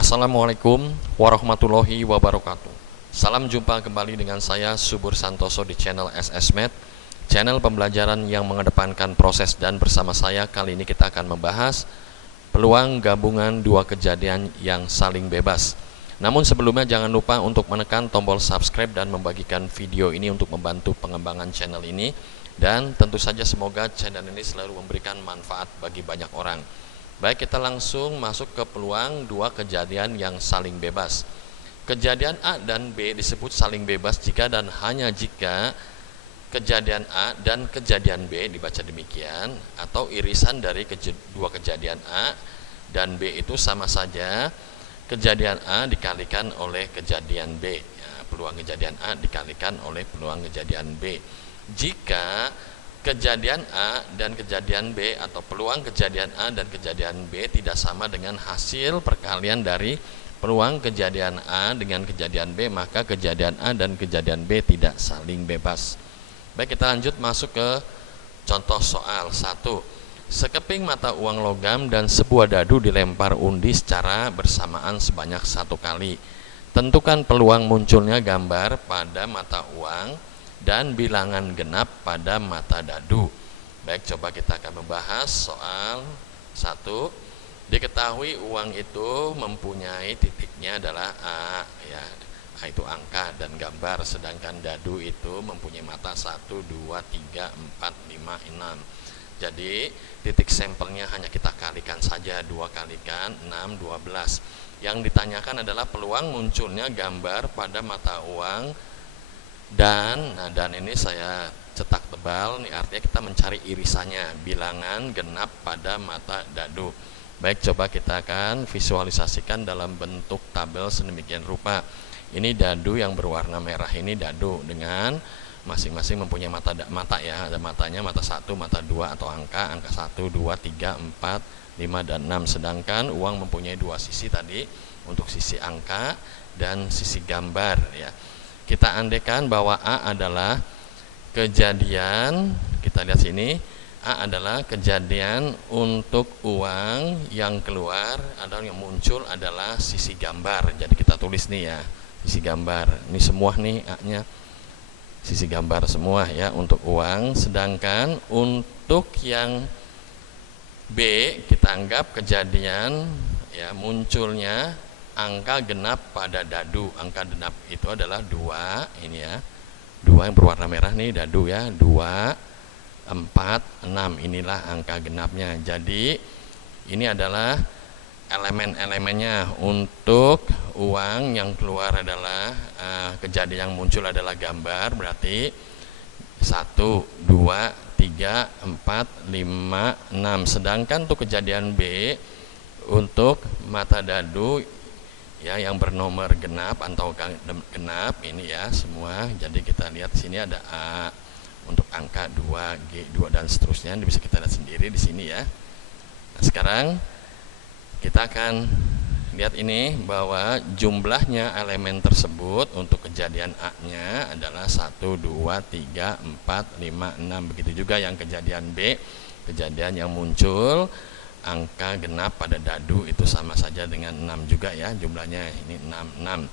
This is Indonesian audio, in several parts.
Assalamualaikum warahmatullahi wabarakatuh. Salam jumpa kembali dengan saya Subur Santoso di channel SSMed, channel pembelajaran yang mengedepankan proses, dan bersama saya kali ini kita akan membahas peluang gabungan dua kejadian yang saling bebas. Namun sebelumnya jangan lupa untuk menekan tombol subscribe dan membagikan video ini untuk membantu pengembangan channel ini, dan tentu saja semoga channel ini selalu memberikan manfaat bagi banyak orang. Baik, kita langsung masuk ke peluang dua kejadian yang saling bebas. Kejadian A dan B disebut saling bebas jika dan hanya jika kejadian A dan kejadian B dibaca demikian, atau irisan dari dua kejadian A dan B itu sama saja kejadian A dikalikan oleh kejadian B. Ya, peluang kejadian A dikalikan oleh peluang kejadian B. Jika kejadian A dan kejadian B atau peluang kejadian A dan kejadian B tidak sama dengan hasil perkalian dari peluang kejadian A dengan kejadian B, maka kejadian A dan kejadian B tidak saling bebas. Baik, kita lanjut masuk ke contoh soal 1. Sekeping mata uang logam dan sebuah dadu dilempar undi secara bersamaan sebanyak 1 kali. Tentukan peluang munculnya gambar pada mata uang dan bilangan genap pada mata dadu. Baik, coba kita akan membahas soal 1. Diketahui uang itu mempunyai titiknya adalah A, ya, A itu angka dan gambar, sedangkan dadu itu mempunyai mata 1, 2, 3, 4, 5, 6. Jadi titik sampelnya hanya kita kalikan saja, 2 kalikan 6, 12. Yang ditanyakan adalah peluang munculnya gambar pada mata uang dan ini saya cetak tebal, ini artinya kita mencari irisannya, bilangan genap pada mata dadu. Baik, coba kita akan visualisasikan dalam bentuk tabel sedemikian rupa. Ini dadu yang berwarna merah, ini dadu dengan masing-masing mempunyai mata ya, ada matanya mata 1, mata 2 atau angka 1, 2, 3, 4, 5 dan 6. Sedangkan uang mempunyai dua sisi tadi, untuk sisi angka dan sisi gambar ya. Kita andaikan bahwa A adalah kejadian, kita lihat sini, A adalah kejadian untuk uang yang keluar atau yang muncul adalah sisi gambar. Jadi kita tulis nih ya, sisi gambar. Ini semua nih A-nya sisi gambar semua ya untuk uang. Sedangkan untuk yang B kita anggap kejadian ya munculnya angka genap pada dadu. Angka genap itu adalah 2, ini ya. 2 yang berwarna merah nih dadu ya, 2, 4, 6, inilah angka genapnya. Jadi ini adalah elemen-elemennya. Untuk uang yang keluar adalah kejadian yang muncul adalah gambar, berarti 1, 2, 3, 4, 5, 6. Sedangkan untuk kejadian B untuk mata dadu ya yang bernomor genap atau genap ini ya semua. Jadi kita lihat sini ada A untuk angka 2, G2 dan seterusnya, bisa kita lihat sendiri di sini ya. Nah, sekarang kita akan lihat ini bahwa jumlahnya elemen tersebut untuk kejadian A-nya adalah 1, 2, 3, 4, 5, 6. Begitu juga yang kejadian B, kejadian yang muncul angka genap pada dadu itu sama saja dengan 6 juga ya, jumlahnya ini 6.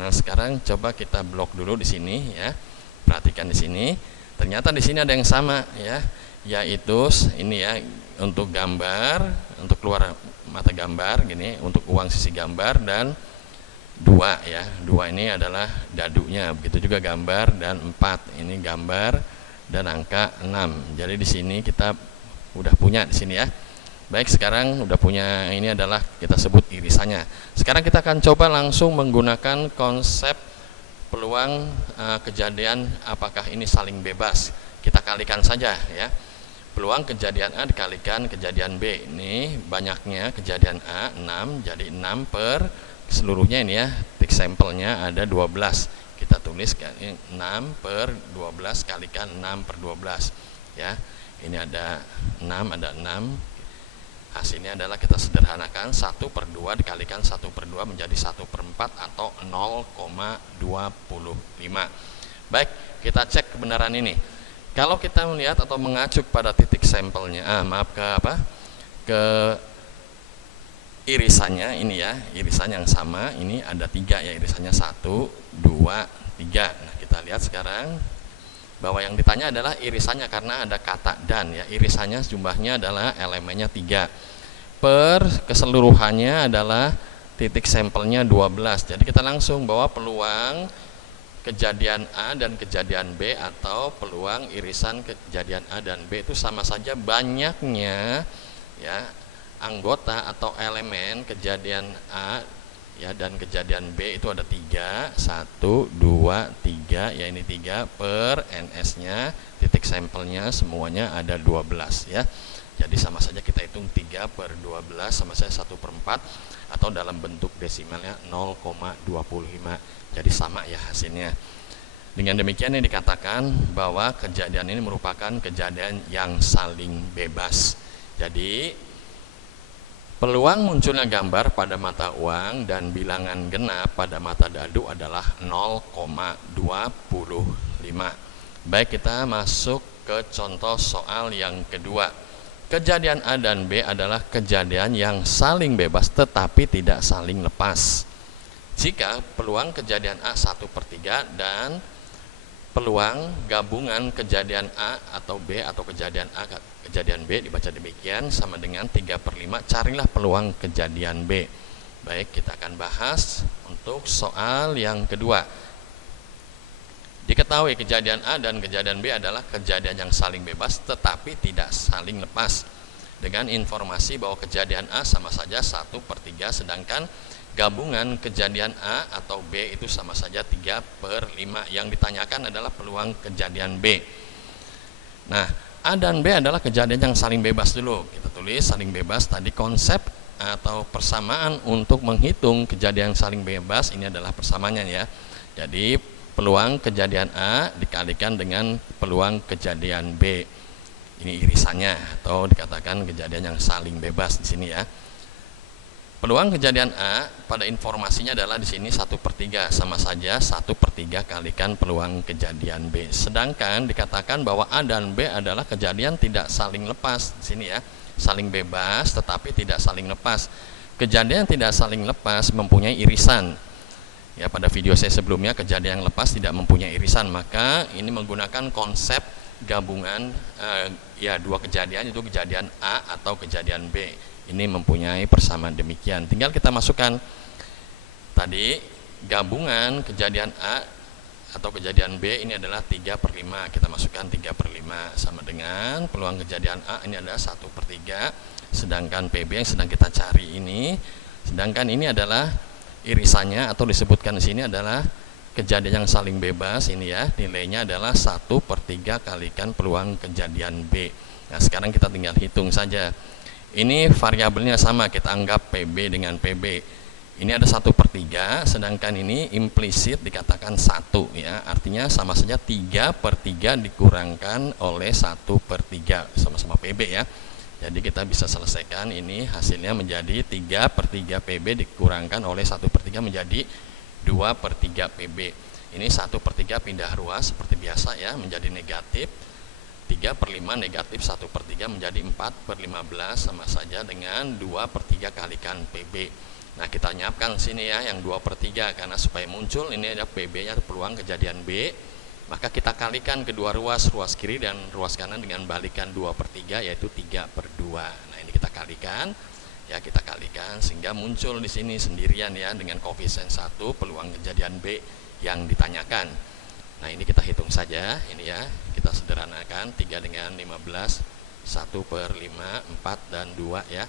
Nah, sekarang coba kita blok dulu di sini ya. Perhatikan di sini. Ternyata di sini ada yang sama ya, yaitu ini ya untuk gambar, untuk keluar mata gambar gini, untuk uang sisi gambar dan 2 ya. 2 ini adalah dadunya. Begitu juga gambar dan 4. Ini gambar dan angka 6. Jadi di sini kita udah punya di sini ya. Baik, sekarang udah punya, ini adalah kita sebut irisannya. Sekarang kita akan coba langsung menggunakan konsep peluang kejadian apakah ini saling bebas. Kita kalikan saja ya. Peluang kejadian A dikalikan kejadian B. Ini banyaknya kejadian A 6, jadi 6 per seluruhnya ini ya. Titik sampelnya ada 12. Kita tulis kan 6 per 12 kalikan 6 per 12 ya. Ini ada 6, ada 6. Hasilnya adalah kita sederhanakan 1 per 2 dikalikan 1 per 2 menjadi 1 per 4 atau 0,25. Baik, kita cek kebenaran ini. Kalau kita melihat atau mengacu pada titik sampelnya, ke irisannya ini ya, irisan yang sama ini ada 3 ya, irisannya 1, 2, 3. Nah, kita lihat sekarang bahwa yang ditanya adalah irisannya karena ada kata dan ya, irisannya jumlahnya adalah elemennya 3. Per keseluruhannya adalah titik sampelnya 12. Jadi kita langsung bahwa peluang kejadian A dan kejadian B atau peluang irisan kejadian A dan B itu sama saja banyaknya ya anggota atau elemen kejadian A ya dan kejadian B itu ada 3, 1, 2, 3 ya, ini 3 per NS nya titik sampelnya semuanya ada 12 ya. Jadi sama saja kita hitung 3 per 12 sama saja 1/4 atau dalam bentuk desimalnya 0,25. Jadi sama ya hasilnya. Dengan demikian yang dikatakan bahwa kejadian ini merupakan kejadian yang saling bebas. Jadi peluang munculnya gambar pada mata uang dan bilangan genap pada mata dadu adalah 0,25. Baik, kita masuk ke contoh soal yang kedua. Kejadian A dan B adalah kejadian yang saling bebas tetapi tidak saling lepas. Jika peluang kejadian A 1/3 dan peluang gabungan kejadian A atau B atau kejadian A kejadian B dibaca demikian sama dengan 3/5, carilah peluang kejadian B. Baik, kita akan bahas untuk soal yang kedua. Diketahui kejadian A dan kejadian B adalah kejadian yang saling bebas tetapi tidak saling lepas, dengan informasi bahwa kejadian A sama saja 1/3 sedangkan gabungan kejadian A atau B itu sama saja 3/5. Yang ditanyakan adalah peluang kejadian B. Nah, A dan B adalah kejadian yang saling bebas dulu. Kita tulis saling bebas, tadi konsep atau persamaan untuk menghitung kejadian saling bebas ini adalah persamaannya ya. Jadi peluang kejadian A dikalikan dengan peluang kejadian B. Ini irisannya atau dikatakan kejadian yang saling bebas di sini ya. Peluang kejadian A pada informasinya adalah di sini 1/3, sama saja 1/3 kalikan peluang kejadian B. Sedangkan dikatakan bahwa A dan B adalah kejadian tidak saling lepas di sini ya, saling bebas tetapi tidak saling lepas. Kejadian tidak saling lepas mempunyai irisan. Ya, pada video saya sebelumnya kejadian yang lepas tidak mempunyai irisan, maka ini menggunakan konsep gabungan ya dua kejadian, itu kejadian A atau kejadian B. Ini mempunyai persamaan demikian. Tinggal kita masukkan tadi gabungan kejadian A atau kejadian B ini adalah 3/5. Kita masukkan 3/5 sama dengan peluang kejadian A ini adalah 1/3. Sedangkan PB yang sedang kita cari ini, sedangkan ini adalah irisannya atau disebutkan di sini adalah kejadian yang saling bebas ini ya, nilainya adalah 1/3 kalikan peluang kejadian B. Nah, sekarang kita tinggal hitung saja. Ini variabelnya sama, kita anggap PB dengan PB. Ini ada 1/3, sedangkan ini implisit dikatakan 1 ya, artinya sama saja 3/3 dikurangkan oleh 1/3, sama-sama PB ya. Jadi kita bisa selesaikan ini hasilnya menjadi 3/3 PB dikurangkan oleh 1/3 menjadi 2/3 PB. Ini 1/3 pindah ruas seperti biasa ya, menjadi negatif. 3/5 negatif 1/3 menjadi 4/15 sama saja dengan 2/3 kalikan PB. Nah, kita nyiapkan sini ya yang 2/3 karena supaya muncul ini ada PB nya peluang kejadian B, maka kita kalikan kedua ruas, ruas kiri dan ruas kanan dengan balikan 2/3 yaitu 3/2. Nah, ini kita kalikan ya, kita kalikan sehingga muncul di sini sendirian ya dengan koefisien 1 peluang kejadian B yang ditanyakan. Nah, ini kita hitung saja ini ya, kita sederhanakan 3 dengan 15, 1/5, 4 dan 2 ya,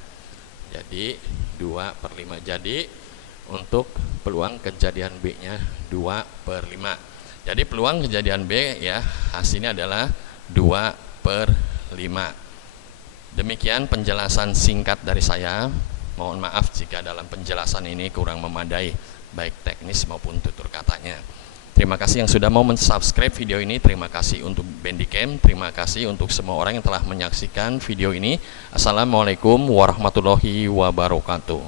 jadi 2/5. Jadi untuk peluang kejadian B nya 2/5. Jadi peluang kejadian B ya hasilnya adalah 2/5. Demikian penjelasan singkat dari saya. Mohon maaf jika dalam penjelasan ini kurang memadai baik teknis maupun tutur katanya. Terima kasih yang sudah mau mensubscribe video ini. Terima kasih untuk Bandicam. Terima kasih untuk semua orang yang telah menyaksikan video ini. Assalamualaikum warahmatullahi wabarakatuh.